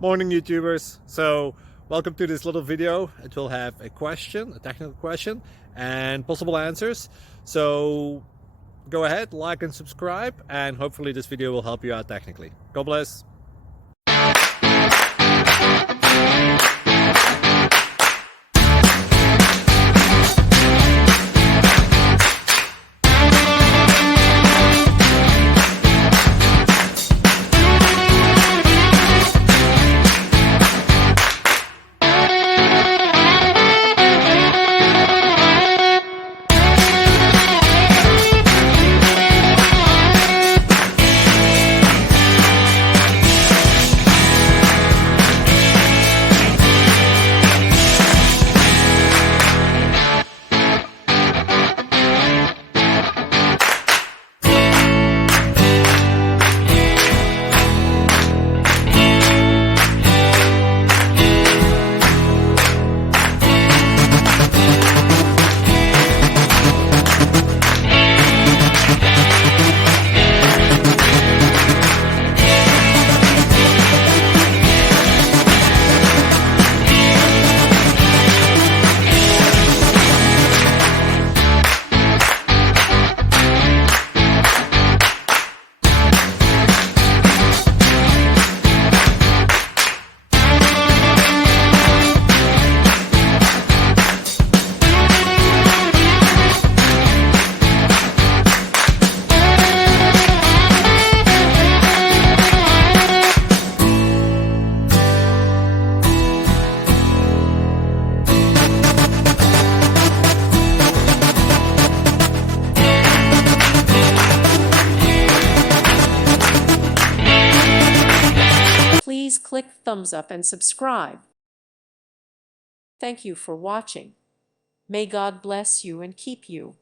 Morning YouTubers. So welcome to this little video. It will have a question, a technical question, and possible answers. So go ahead, like and subscribe, and hopefully this video will help you out technically. God bless. Please click thumbs up and subscribe. Thank you for watching. May God bless you and keep you.